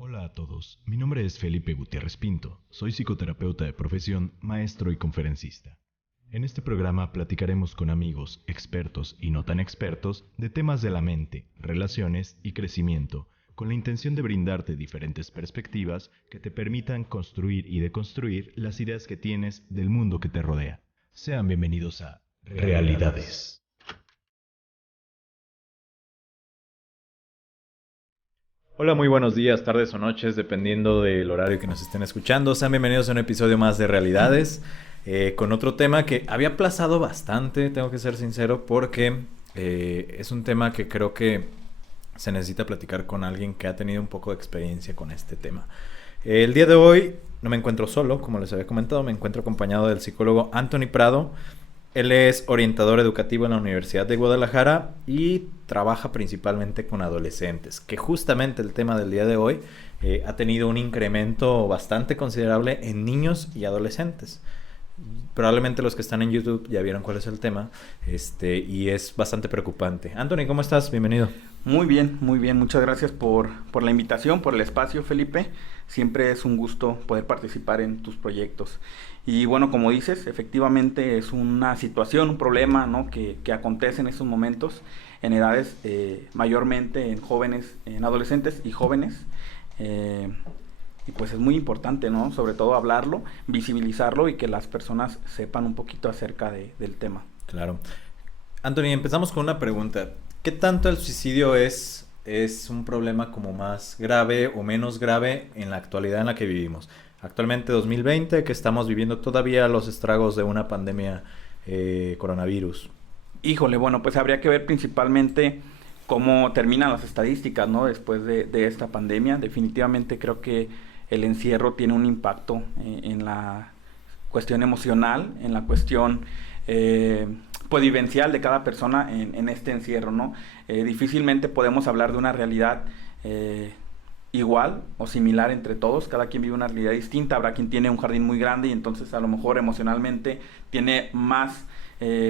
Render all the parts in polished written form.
Hola a todos, mi nombre es Felipe Gutiérrez Pinto, soy psicoterapeuta de profesión, maestro y conferencista. En este programa platicaremos con amigos, expertos y no tan expertos de temas de la mente, relaciones y crecimiento, con la intención de brindarte diferentes perspectivas que te permitan construir y deconstruir las ideas que tienes del mundo que te rodea. Sean bienvenidos a Realidades. Hola, muy buenos días, tardes o noches, dependiendo del horario que nos estén escuchando. Sean bienvenidos a un episodio más de Realidades, con otro tema que había aplazado bastante, tengo que ser sincero, porque es un tema que creo que se necesita platicar con alguien que ha tenido un poco de experiencia con este tema. El día de hoy no me encuentro solo, como les había comentado, me encuentro acompañado del psicólogo Anthony Prado. Él es orientador educativo en la Universidad de Guadalajara y trabaja principalmente con adolescentes, que justamente el tema del día de hoy ha tenido un incremento bastante considerable en niños y adolescentes. Probablemente los que están en YouTube ya vieron cuál es el tema, y es bastante preocupante. Anthony, ¿cómo estás? Bienvenido. Muy bien, muy bien. Muchas gracias por la invitación, por el espacio, Felipe. Siempre es un gusto poder participar en tus proyectos. Y bueno, como dices, efectivamente es una situación, un problema, ¿no? que acontece en estos momentos en edades mayormente en jóvenes, en adolescentes y jóvenes. Y pues es muy importante, ¿no? Sobre todo hablarlo, visibilizarlo y que las personas sepan un poquito acerca del tema. Claro. Anthony, empezamos con una pregunta. ¿Qué tanto el suicidio es un problema como más grave o menos grave en la actualidad en la que vivimos? Actualmente 2020, que estamos viviendo todavía los estragos de una pandemia coronavirus. Híjole, bueno, pues habría que ver principalmente cómo terminan las estadísticas, ¿no? Después de esta pandemia. Definitivamente creo que el encierro tiene un impacto en la cuestión emocional, en la cuestión pues vivencial de cada persona en este encierro, ¿no? Difícilmente podemos hablar de una realidad igual o similar entre todos. Cada quien vive una realidad distinta. Habrá quien tiene un jardín muy grande y entonces a lo mejor emocionalmente tiene más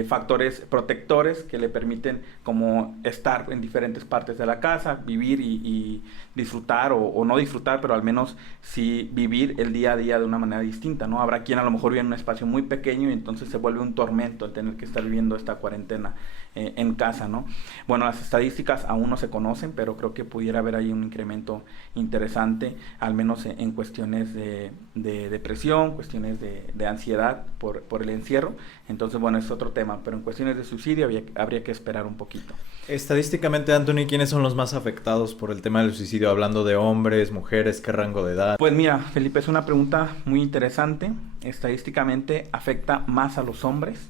factores protectores que le permiten como estar en diferentes partes de la casa, vivir y disfrutar o no disfrutar, pero al menos sí vivir el día a día de una manera distinta, ¿no? Habrá quien a lo mejor vive en un espacio muy pequeño y entonces se vuelve un tormento el tener que estar viviendo esta cuarentena en casa, ¿no? Bueno, las estadísticas aún no se conocen, pero creo que pudiera haber ahí un incremento interesante, al menos en cuestiones de depresión, cuestiones de ansiedad por el encierro. Entonces, bueno, es otro tema, pero en cuestiones de suicidio habría que esperar un poquito. Estadísticamente, Anthony, ¿quiénes son los más afectados por el tema del suicidio? Hablando de hombres, mujeres, ¿qué rango de edad? Pues mira, Felipe, es una pregunta muy interesante. Estadísticamente afecta más a los hombres.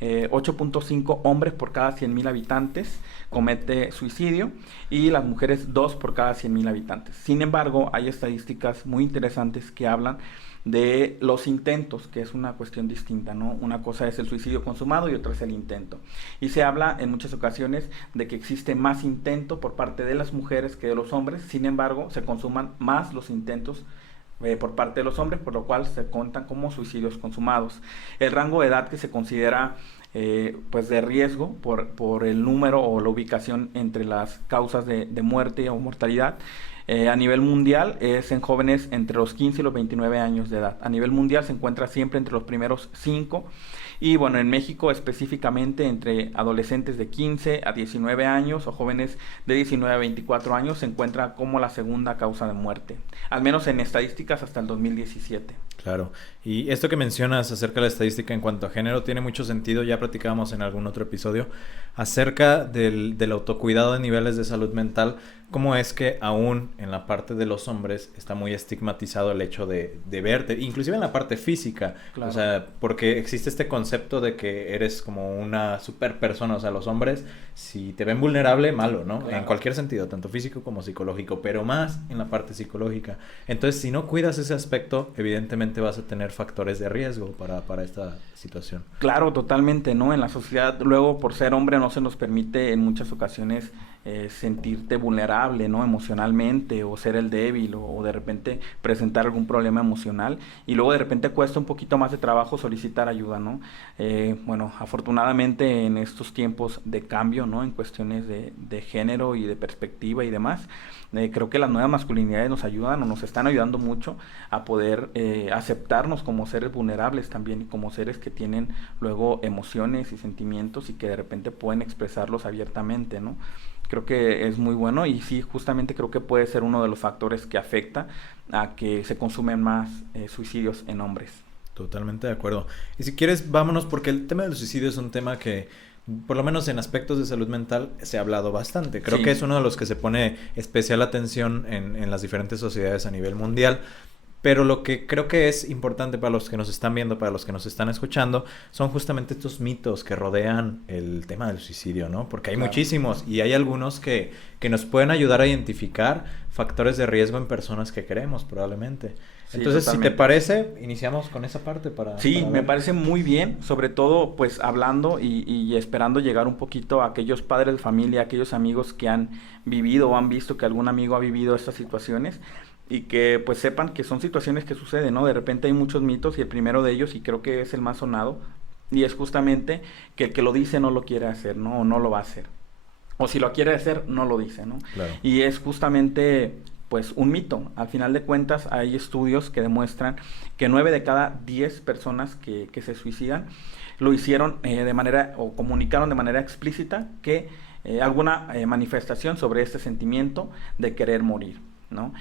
8.5 hombres por cada 100.000 habitantes comete suicidio y las mujeres 2 por cada 100.000 habitantes. Sin embargo, hay estadísticas muy interesantes que hablan de los intentos, que es una cuestión distinta, ¿no? Una cosa es el suicidio consumado y otra es el intento. Y se habla en muchas ocasiones de que existe más intento por parte de las mujeres que de los hombres. Sin embargo, se consuman más los intentos por parte de los hombres, por lo cual se cuentan como suicidios consumados. El rango de edad que se considera pues de riesgo por el número o la ubicación entre las causas de muerte o mortalidad a nivel mundial es en jóvenes entre los 15 y los 29 años de edad. A nivel mundial se encuentra siempre entre los primeros 5. Y bueno, en México específicamente entre adolescentes de 15 a 19 años o jóvenes de 19 a 24 años se encuentra como la segunda causa de muerte, al menos en estadísticas hasta el 2017. Claro, y esto que mencionas acerca de la estadística en cuanto a género tiene mucho sentido, ya platicábamos en algún otro episodio, acerca del autocuidado de niveles de salud mental, cómo es que aún en la parte de los hombres está muy estigmatizado el hecho de verte, inclusive en la parte física, Claro. O sea, porque existe este concepto de que eres como una super persona, o sea, los hombres, si te ven vulnerable, malo, ¿no? Claro. En cualquier sentido, tanto físico como psicológico, pero más en la parte psicológica. Entonces, si no cuidas ese aspecto, evidentemente necesariamente vas a tener factores de riesgo para esta situación. Claro, totalmente, ¿no? En la sociedad, luego, por ser hombre, no se nos permite en muchas ocasiones sentirte vulnerable, ¿no? Emocionalmente, o ser el débil, o de repente presentar algún problema emocional, y luego de repente cuesta un poquito más de trabajo solicitar ayuda, ¿no? Bueno, afortunadamente en estos tiempos de cambio, ¿no? En cuestiones de género y de perspectiva y demás, creo que las nuevas masculinidades nos ayudan o nos están ayudando mucho a poder aceptarnos como seres vulnerables también, y como seres que tienen luego emociones y sentimientos y que de repente pueden expresarlos abiertamente, ¿no? Creo que es muy bueno, y sí, justamente creo que puede ser uno de los factores que afecta a que se consumen más suicidios en hombres. Totalmente de acuerdo. Y si quieres, vámonos, porque el tema del suicidio es un tema que, por lo menos en aspectos de salud mental, se ha hablado bastante. Creo que es uno de los que se pone especial atención en las diferentes sociedades a nivel mundial. Pero lo que creo que es importante para los que nos están viendo, para los que nos están escuchando, son justamente estos mitos que rodean el tema del suicidio, ¿no? Porque hay muchísimos, y hay algunos que nos pueden ayudar a identificar factores de riesgo en personas que queremos, probablemente. Sí, entonces, totalmente. Si te parece, iniciamos con esa parte para... Sí, para me parece muy bien, sobre todo pues hablando y esperando llegar un poquito a aquellos padres de familia, aquellos amigos que han vivido o han visto que algún amigo ha vivido estas situaciones, y que pues sepan que son situaciones que suceden, ¿no? De repente hay muchos mitos, y el primero de ellos, y creo que es el más sonado, y es justamente que el que lo dice no lo quiere hacer, ¿no? O no lo va a hacer. O si lo quiere hacer, no lo dice, ¿no? Claro. Y es justamente pues un mito. Al final de cuentas hay estudios que demuestran que 9 de cada 10 personas que se suicidan lo hicieron de manera, o comunicaron de manera explícita que alguna manifestación sobre este sentimiento de querer morir, ¿no?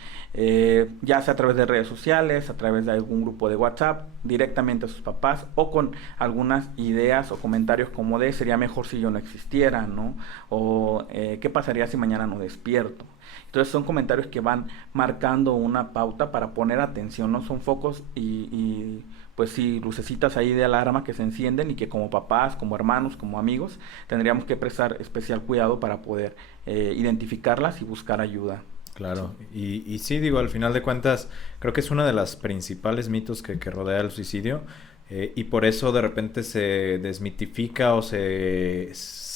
Ya sea a través de redes sociales, a través de algún grupo de WhatsApp, directamente a sus papás, o con algunas ideas o comentarios como de sería mejor si yo no existiera, ¿no? O qué pasaría si mañana no despierto. Entonces son comentarios que van marcando una pauta para poner atención, ¿no? Son focos y pues sí, lucecitas ahí de alarma que se encienden, y que como papás, como hermanos, como amigos, tendríamos que prestar especial cuidado para poder identificarlas y buscar ayuda. Claro, y sí, digo, al final de cuentas, creo que es uno de los principales mitos que rodea el suicidio, y por eso de repente se desmitifica o se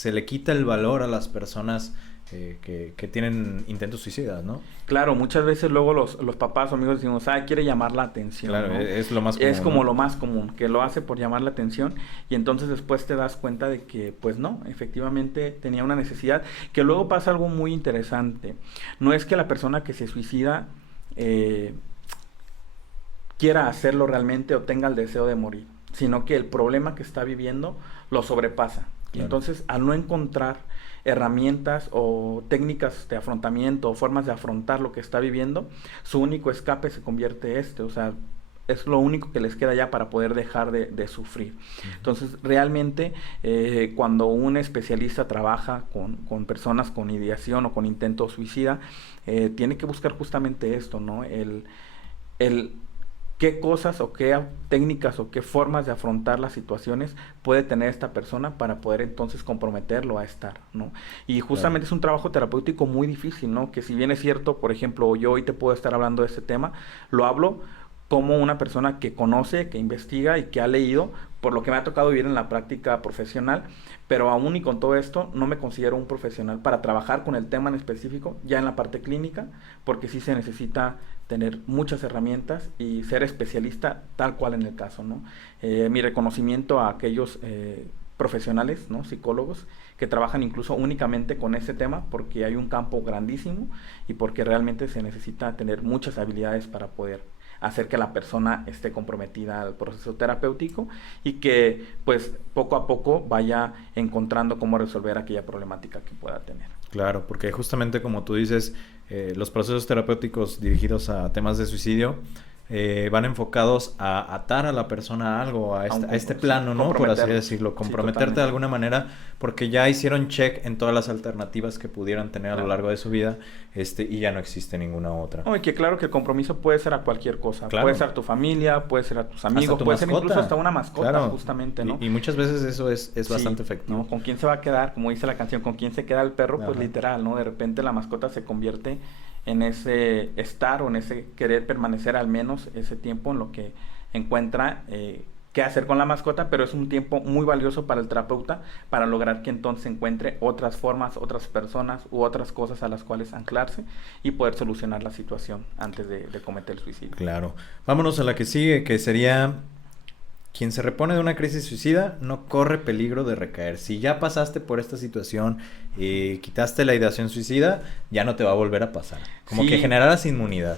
le quita el valor a las personas que tienen intentos suicidas, ¿no? Claro, muchas veces luego los papás o amigos decimos, quiere llamar la atención. Claro, ¿no? Es lo más común. Es como, ¿no?, lo más común, que lo hace por llamar la atención, y entonces después te das cuenta de que, pues no, efectivamente tenía una necesidad, que luego pasa algo muy interesante. No es que la persona que se suicida quiera hacerlo realmente o tenga el deseo de morir, sino que el problema que está viviendo lo sobrepasa. Claro. Y entonces, al no encontrar herramientas o técnicas de afrontamiento o formas de afrontar lo que está viviendo, su único escape se convierte o sea, es lo único que les queda ya para poder dejar de sufrir. Uh-huh. Entonces, realmente, cuando un especialista trabaja con personas con ideación o con intento suicida, tiene que buscar justamente esto, ¿no? El qué cosas o qué técnicas o qué formas de afrontar las situaciones puede tener esta persona para poder entonces comprometerlo a estar, ¿no? Y justamente es un trabajo terapéutico muy difícil, ¿no? Que si bien es cierto, por ejemplo, yo hoy te puedo estar hablando de este tema, lo hablo como una persona que conoce, que investiga y que ha leído, por lo que me ha tocado vivir en la práctica profesional, pero aún y con todo esto no me considero un profesional para trabajar con el tema en específico, ya en la parte clínica, porque sí se necesita tener muchas herramientas y ser especialista tal cual en el caso, ¿no? Mi reconocimiento a aquellos profesionales, ¿no?, psicólogos, que trabajan incluso únicamente con ese tema, porque hay un campo grandísimo y porque realmente se necesita tener muchas habilidades para poder hacer que la persona esté comprometida al proceso terapéutico y que pues poco a poco vaya encontrando cómo resolver aquella problemática que pueda tener. Claro, porque justamente como tú dices, los procesos terapéuticos dirigidos a temas de suicidio van enfocados a atar a la persona a algo, a este plano, ¿no? Por así decirlo, comprometerte de alguna manera, porque ya hicieron check en todas las alternativas que pudieran tener a lo largo de su vida, y ya no existe ninguna otra. No, y que claro que el compromiso puede ser a cualquier cosa, puede ser a tu familia, puede ser a tus amigos, puede ser incluso hasta una mascota, justamente, ¿no? Y muchas veces eso es bastante efectivo. ¿No? ¿Con quién se va a quedar? Como dice la canción, ¿con quién se queda el perro? Pues literal, ¿no? De repente la mascota se convierte en ese estar o en ese querer permanecer al menos ese tiempo en lo que encuentra qué hacer con la mascota, pero es un tiempo muy valioso para el terapeuta para lograr que entonces encuentre otras formas, otras personas u otras cosas a las cuales anclarse y poder solucionar la situación antes de cometer el suicidio. Claro. Vámonos a la que sigue, que sería: quien se repone de una crisis suicida no corre peligro de recaer. Si ya pasaste por esta situación y quitaste la ideación suicida, ya no te va a volver a pasar. Como que generaras inmunidad.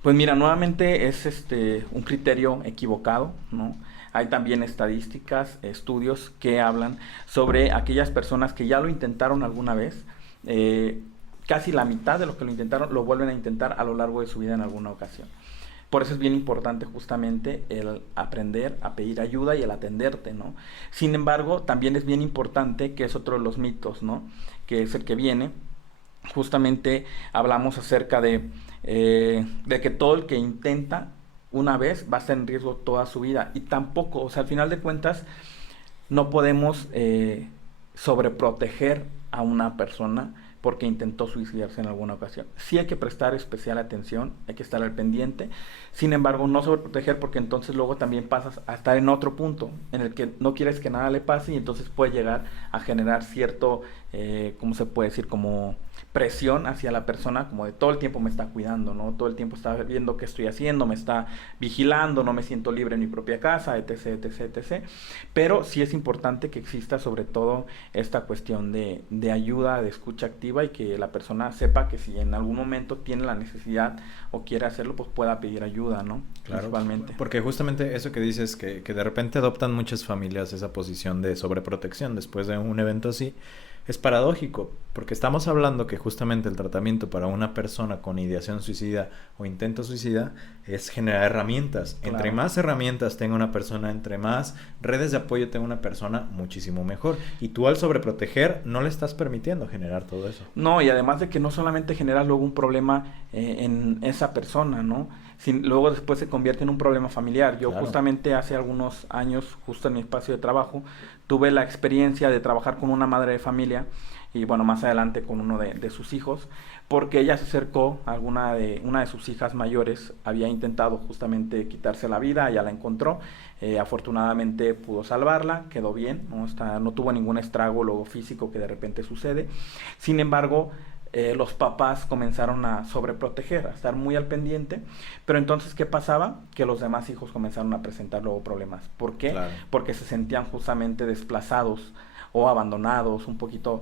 Pues mira, nuevamente es un criterio equivocado, ¿no? Hay también estadísticas, estudios que hablan sobre aquellas personas que ya lo intentaron alguna vez. Casi la mitad de los que lo intentaron lo vuelven a intentar a lo largo de su vida en alguna ocasión. Por eso es bien importante justamente el aprender a pedir ayuda y el atenderte, ¿no? Sin embargo, también es bien importante, que es otro de los mitos, ¿no? Que es el que viene. Justamente hablamos acerca de que todo el que intenta una vez va a estar en riesgo toda su vida. Y tampoco, o sea, al final de cuentas, no podemos sobreproteger a una persona porque intentó suicidarse en alguna ocasión. Sí hay que prestar especial atención, hay que estar al pendiente. Sin embargo, no sobreproteger, porque entonces luego también pasas a estar en otro punto en el que no quieres que nada le pase y entonces puede llegar a generar cierto, ¿cómo se puede decir? Como presión hacia la persona, como de todo el tiempo me está cuidando, ¿no? Todo el tiempo está viendo qué estoy haciendo, me está vigilando, no me siento libre en mi propia casa, etc, etc, etc. Pero sí es importante que exista sobre todo esta cuestión de ayuda, de escucha activa, y que la persona sepa que si en algún momento tiene la necesidad o quiere hacerlo, pues pueda pedir ayuda, ¿no? Claro, principalmente. Porque justamente eso que dices, que de repente adoptan muchas familias esa posición de sobreprotección después de un evento así, es paradójico, porque estamos hablando que justamente el tratamiento para una persona con ideación suicida o intento suicida es generar herramientas. Claro. Entre más herramientas tenga una persona, entre más redes de apoyo tenga una persona, muchísimo mejor. Y tú, al sobreproteger, no le estás permitiendo generar todo eso. No, y además de que no solamente generas luego un problema en esa persona, ¿no? Luego después se convierte en un problema familiar. Yo justamente hace algunos años, justo en mi espacio de trabajo, tuve la experiencia de trabajar con una madre de familia y bueno, más adelante con uno de sus hijos, porque ella se acercó a una de sus hijas mayores, había intentado justamente quitarse la vida, ella la encontró, afortunadamente pudo salvarla, quedó bien, no tuvo ningún estrago luego físico que de repente sucede. Sin embargo, los papás comenzaron a sobreproteger, a estar muy al pendiente, pero entonces, ¿qué pasaba? Que los demás hijos comenzaron a presentar luego problemas. ¿Por qué? Claro. Porque se sentían justamente desplazados o abandonados, un poquito,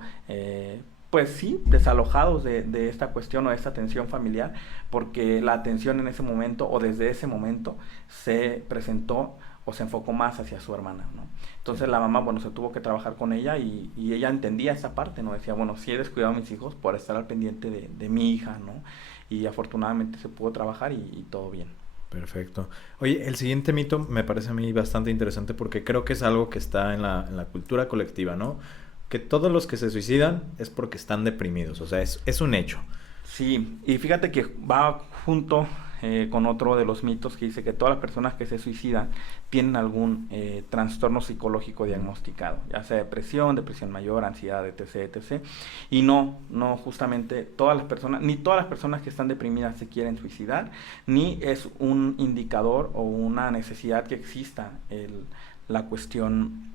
pues sí, desalojados de esta cuestión o de esta atención familiar, porque la atención en ese momento o desde ese momento se presentó o se enfocó más hacia su hermana, ¿no? Entonces la mamá, bueno, se tuvo que trabajar con ella y ella entendía esa parte, ¿no? Decía, bueno, sí he descuidado a mis hijos por estar al pendiente de mi hija, ¿no? Y afortunadamente se pudo trabajar y todo bien. Perfecto. Oye, el siguiente mito me parece a mí bastante interesante porque creo que es algo que está en la cultura colectiva, ¿no? Que todos los que se suicidan es porque están deprimidos, o sea, es un hecho. Sí, y fíjate que va junto con otro de los mitos que dice que todas las personas que se suicidan tienen algún trastorno psicológico diagnosticado, ya sea depresión mayor, ansiedad, etc, etc. Y no justamente todas las personas, ni todas las personas que están deprimidas se quieren suicidar, ni es un indicador o una necesidad que exista la cuestión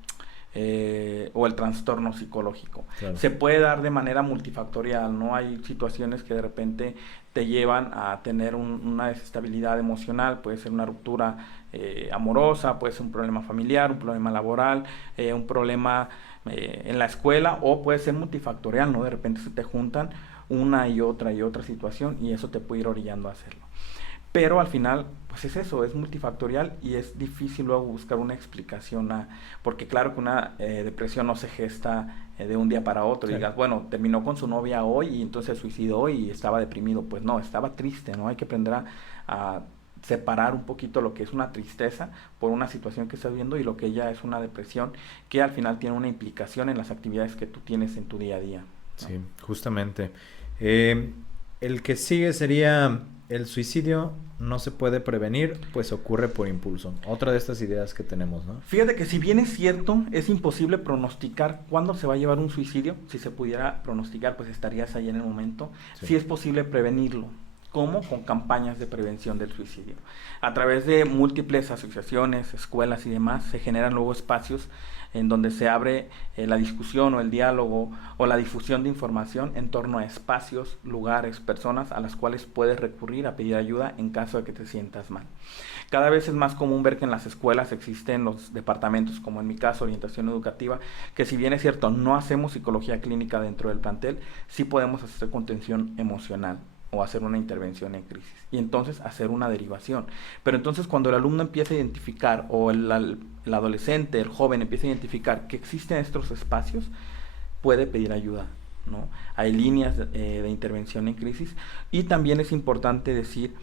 o el trastorno psicológico. Claro. Se puede dar de manera multifactorial, ¿no? Hay situaciones que de repente te llevan a tener una desestabilidad emocional, puede ser una ruptura amorosa, puede ser un problema familiar, un problema laboral, un problema en la escuela, o puede ser multifactorial, ¿no? De repente se te juntan una y otra situación y eso te puede ir orillando a hacerlo. Pero al final, pues es eso, es multifactorial y es difícil luego buscar una explicación porque claro que una depresión no se gesta de un día para otro. Sí. Y digas, bueno, terminó con su novia hoy y entonces se suicidó y estaba deprimido. Pues no, estaba triste, ¿no? Hay que aprender a separar un poquito lo que es una tristeza por una situación que estás viendo y lo que ya es una depresión que al final tiene una implicación en las actividades que tú tienes en tu día a día, ¿no? Sí, justamente. El que sigue sería: el suicidio no se puede prevenir, pues ocurre por impulso. Otra de estas ideas que tenemos, ¿no? Fíjate que si bien es cierto, es imposible pronosticar cuándo se va a llevar un suicidio. Si se pudiera pronosticar, pues estarías ahí en el momento. Sí es posible prevenirlo. como con campañas de prevención del suicidio. A través de múltiples asociaciones, escuelas y demás, se generan luego espacios en donde se abre la discusión o el diálogo o la difusión de información en torno a espacios, lugares, personas a las cuales puedes recurrir a pedir ayuda en caso de que te sientas mal. Cada vez es más común ver que en las escuelas existen los departamentos, como en mi caso, orientación educativa, que si bien es cierto, no hacemos psicología clínica dentro del plantel, sí podemos hacer contención emocional o hacer una intervención en crisis y entonces hacer una derivación. Pero entonces cuando el alumno empieza a identificar o el adolescente, el joven empieza a identificar que existen estos espacios, puede pedir ayuda, ¿no? Hay líneas de intervención en crisis y también es importante decir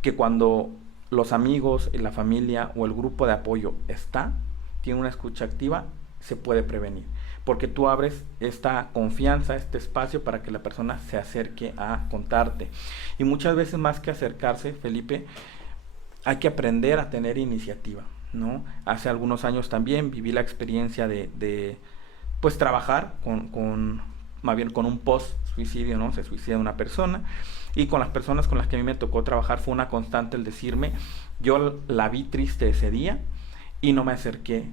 que cuando los amigos, la familia o el grupo de apoyo tiene una escucha activa, se puede prevenir. Porque tú abres esta confianza, este espacio para que la persona se acerque a contarte. Y muchas veces más que acercarse, Felipe, hay que aprender a tener iniciativa, ¿no? Hace algunos años también viví la experiencia de pues trabajar más bien con un post-suicidio, ¿no? Se suicida una persona y con las personas con las que a mí me tocó trabajar fue una constante el decirme, yo la vi triste ese día y no me acerqué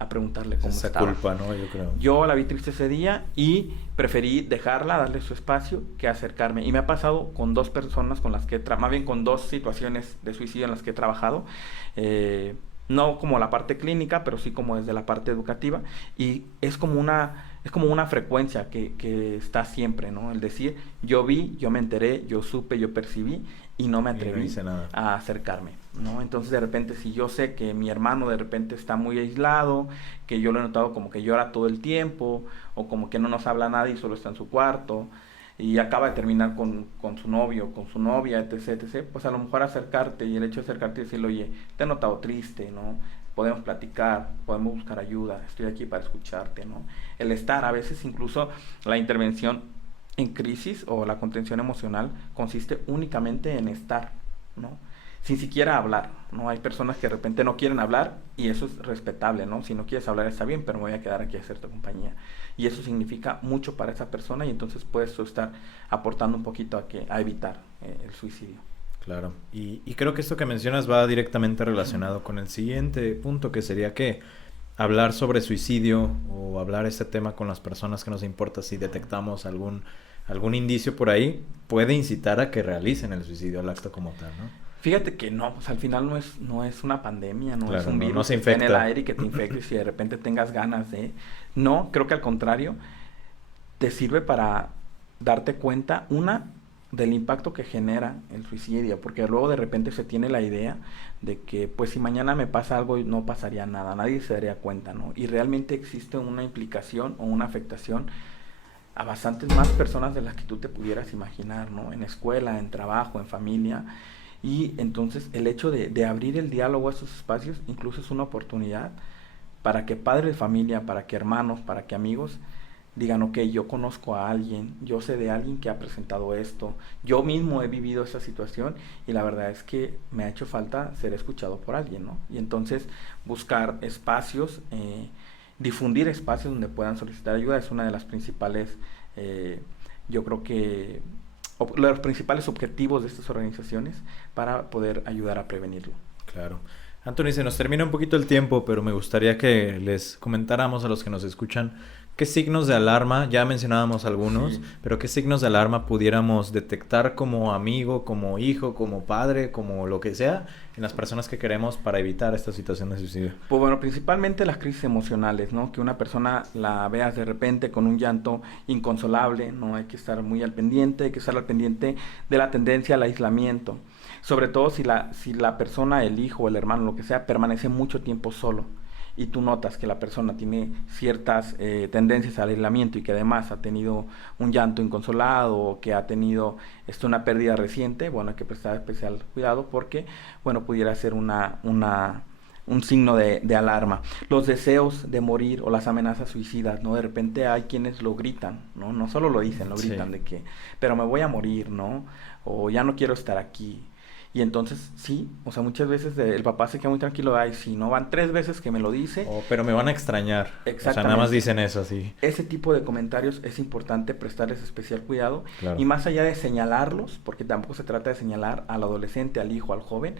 a preguntarle cómo estaba. Culpa, ¿no? Yo creo. Yo la vi triste ese día y preferí dejarla, darle su espacio, que acercarme. Y me ha pasado con dos personas con las que más bien con dos situaciones de suicidio en las que he trabajado. No como la parte clínica, pero sí como desde la parte educativa. Y es como una frecuencia que está siempre, ¿no? El decir, yo vi, yo me enteré, yo supe, yo percibí y no me atreví a acercarme, ¿no? Entonces de repente si yo sé que mi hermano de repente está muy aislado, que yo lo he notado como que llora todo el tiempo o como que no nos habla nadie y solo está en su cuarto y acaba de terminar con su novio, con su novia, etc., etc., pues a lo mejor acercarte y el hecho de acercarte y decirle, oye, te he notado triste, ¿no? Podemos platicar, podemos buscar ayuda, estoy aquí para escucharte, ¿no? El estar, a veces incluso la intervención en crisis o la contención emocional consiste únicamente en estar, ¿no? Sin siquiera hablar, ¿no? Hay personas que de repente no quieren hablar y eso es respetable, ¿no? Si no quieres hablar está bien, pero me voy a quedar aquí a hacerte compañía. Y eso significa mucho para esa persona y entonces puedes tú estar aportando un poquito a evitar el suicidio. Claro, y creo que esto que mencionas va directamente relacionado con el siguiente punto, que sería que hablar sobre suicidio o hablar este tema con las personas que nos importa, si detectamos algún indicio por ahí, puede incitar a que realicen el suicidio, el acto como tal, ¿no? Fíjate que no, pues al final no es una pandemia, no claro, es un virus no se que esté infecta en el aire y que te infectes y de repente tengas ganas de... No, creo que al contrario, te sirve para darte cuenta, del impacto que genera el suicidio, porque luego de repente se tiene la idea de que pues si mañana me pasa algo no pasaría nada, nadie se daría cuenta, ¿no? Y realmente existe una implicación o una afectación a bastantes más personas de las que tú te pudieras imaginar, ¿no? En escuela, en trabajo, en familia. Y entonces el hecho de abrir el diálogo a esos espacios incluso es una oportunidad para que padres de familia, para que hermanos, para que amigos digan, ok, yo conozco a alguien, yo sé de alguien que ha presentado esto, yo mismo he vivido esa situación y la verdad es que me ha hecho falta ser escuchado por alguien, ¿no? Y entonces buscar espacios, difundir espacios donde puedan solicitar ayuda es una de las principales, yo creo que los principales objetivos de estas organizaciones para poder ayudar a prevenirlo. Claro. Anthony, se nos termina un poquito el tiempo, pero me gustaría que les comentáramos a los que nos escuchan qué signos de alarma, ya mencionábamos algunos, sí, pero qué signos de alarma pudiéramos detectar como amigo, como hijo, como padre, como lo que sea, en las personas que queremos para evitar esta situación de suicidio. Pues bueno, principalmente las crisis emocionales, ¿no? Que una persona la veas de repente con un llanto inconsolable, ¿no? Hay que estar muy al pendiente, hay que estar al pendiente de la tendencia al aislamiento. Sobre todo si la persona, el hijo o el hermano, lo que sea, permanece mucho tiempo solo y tú notas que la persona tiene ciertas tendencias al aislamiento y que además ha tenido un llanto inconsolado o que ha tenido una pérdida reciente, bueno, hay que prestar especial cuidado porque, bueno, pudiera ser un signo de alarma. Los deseos de morir o las amenazas suicidas, ¿no? De repente hay quienes lo gritan, ¿no? No solo lo dicen, lo gritan, sí, de que, pero me voy a morir, ¿no? O ya no quiero estar aquí. Y entonces, sí, o sea, muchas veces el papá se queda muy tranquilo, ay, si no van 3 veces que me lo dice. Pero me van a extrañar. O sea, nada más dicen eso, sí. Ese tipo de comentarios es importante prestarles especial cuidado. Claro. Y más allá de señalarlos, porque tampoco se trata de señalar al adolescente, al hijo, al joven,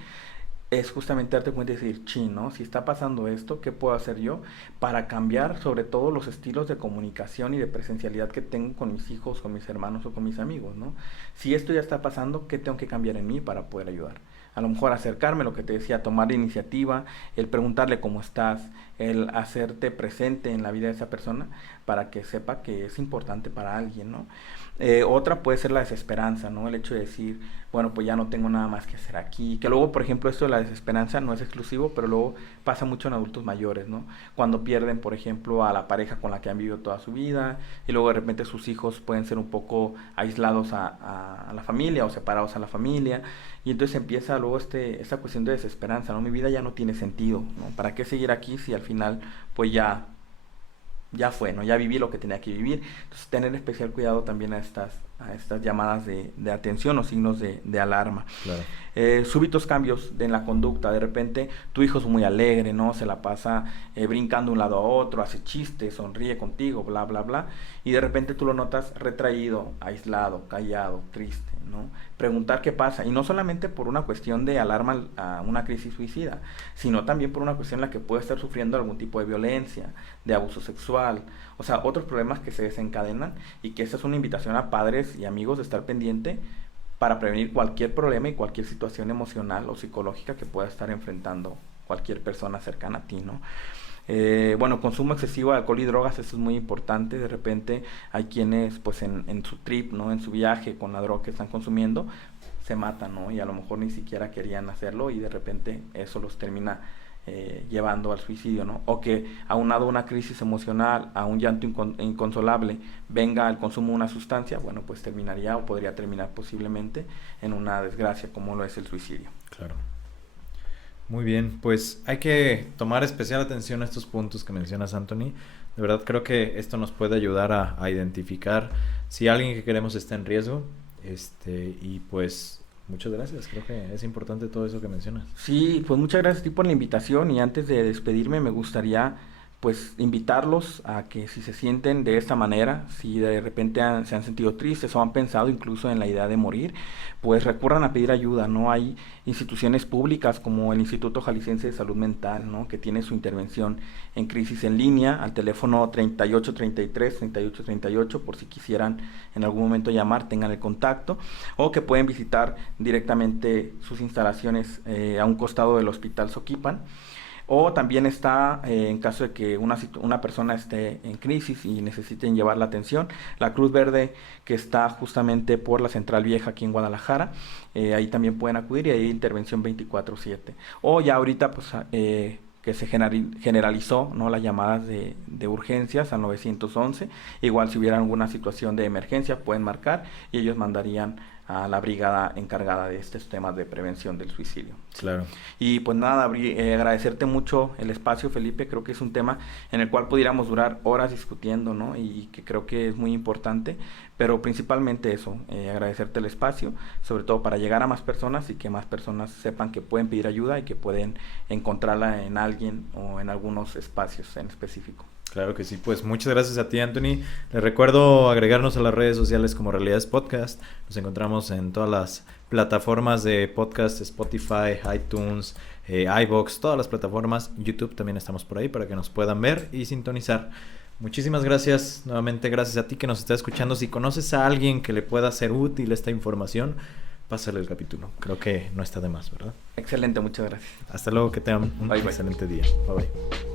es justamente darte cuenta y decir, ¿no? Si está pasando esto, ¿qué puedo hacer yo para cambiar sobre todo los estilos de comunicación y de presencialidad que tengo con mis hijos, con mis hermanos o con mis amigos, ¿no? Si esto ya está pasando, ¿qué tengo que cambiar en mí para poder ayudar? A lo mejor acercarme, lo que te decía, tomar la iniciativa, el preguntarle cómo estás, el hacerte presente en la vida de esa persona para que sepa que es importante para alguien, ¿no? Otra puede ser la desesperanza, ¿no? El hecho de decir, bueno, pues ya no tengo nada más que hacer aquí. Que luego, por ejemplo, esto de la desesperanza no es exclusivo, pero luego pasa mucho en adultos mayores, ¿no? Cuando pierden, por ejemplo, a la pareja con la que han vivido toda su vida y luego de repente sus hijos pueden ser un poco aislados a la familia o separados a la familia. Y entonces empieza luego esta cuestión de desesperanza, ¿no? Mi vida ya no tiene sentido, ¿no? ¿Para qué seguir aquí si al final, pues ya fue, ¿no? Ya viví lo que tenía que vivir. Entonces, tener especial cuidado también a estas llamadas de atención o signos de alarma. Claro. Súbitos cambios en la conducta. De repente, tu hijo es muy alegre, ¿no? Se la pasa brincando de un lado a otro, hace chistes, sonríe contigo, bla, bla, bla. Y de repente tú lo notas retraído, aislado, callado, triste, ¿no? Preguntar qué pasa. Y no solamente por una cuestión de alarma a una crisis suicida, sino también por una cuestión en la que puede estar sufriendo algún tipo de violencia, de abuso sexual, o sea, otros problemas que se desencadenan, y que esa es una invitación a padres y amigos de estar pendiente para prevenir cualquier problema y cualquier situación emocional o psicológica que pueda estar enfrentando cualquier persona cercana a ti, ¿no? Bueno, consumo excesivo de alcohol y drogas, eso es muy importante. De repente hay quienes pues en su trip, ¿no? En su viaje con la droga que están consumiendo, se matan, ¿no? Y a lo mejor ni siquiera querían hacerlo y de repente eso los termina llevando al suicidio, ¿no? O que aunado a una crisis emocional, a un llanto inconsolable, venga el consumo de una sustancia, bueno, pues terminaría o podría terminar posiblemente en una desgracia como lo es el suicidio. Claro. Muy bien, pues hay que tomar especial atención a estos puntos que mencionas, Anthony. De verdad creo que esto nos puede ayudar a identificar si alguien que queremos está en riesgo. Y pues muchas gracias, creo que es importante todo eso que mencionas. Sí, pues muchas gracias a ti por la invitación, y antes de despedirme me gustaría pues invitarlos a que si se sienten de esta manera, si de repente se han sentido tristes o han pensado incluso en la idea de morir, pues recurran a pedir ayuda, ¿no? Hay instituciones públicas como el Instituto Jalisciense de Salud Mental, ¿no? Que tiene su intervención en crisis en línea al teléfono 3833-3838, por si quisieran en algún momento llamar, tengan el contacto, o que pueden visitar directamente sus instalaciones a un costado del Hospital Soquipan. O también está, en caso de que una persona esté en crisis y necesiten llevar la atención, la Cruz Verde, que está justamente por la Central Vieja aquí en Guadalajara, ahí también pueden acudir y hay intervención 24/7. O ya ahorita, pues, que se generalizó, ¿no? Las llamadas de urgencias al 911, igual si hubiera alguna situación de emergencia pueden marcar y ellos mandarían a la brigada encargada de estos temas de prevención del suicidio. Claro. Y pues nada, agradecerte mucho el espacio, Felipe. Creo que es un tema en el cual pudiéramos durar horas discutiendo, ¿no? Y que creo que es muy importante, pero principalmente eso, agradecerte el espacio, sobre todo para llegar a más personas y que más personas sepan que pueden pedir ayuda y que pueden encontrarla en alguien o en algunos espacios en específico. Claro que sí, pues muchas gracias a ti, Anthony. Les recuerdo agregarnos a las redes sociales como Realidades Podcast. Nos encontramos en todas las plataformas de podcast, Spotify, iTunes, iVoox, todas las plataformas. YouTube también estamos por ahí para que nos puedan ver y sintonizar. Muchísimas gracias, nuevamente gracias a ti que nos está escuchando. Si conoces a alguien que le pueda ser útil esta información, pásale el capítulo. Creo que no está de más, ¿verdad? Excelente, muchas gracias. Hasta luego, que tengan un excelente día. Bye bye.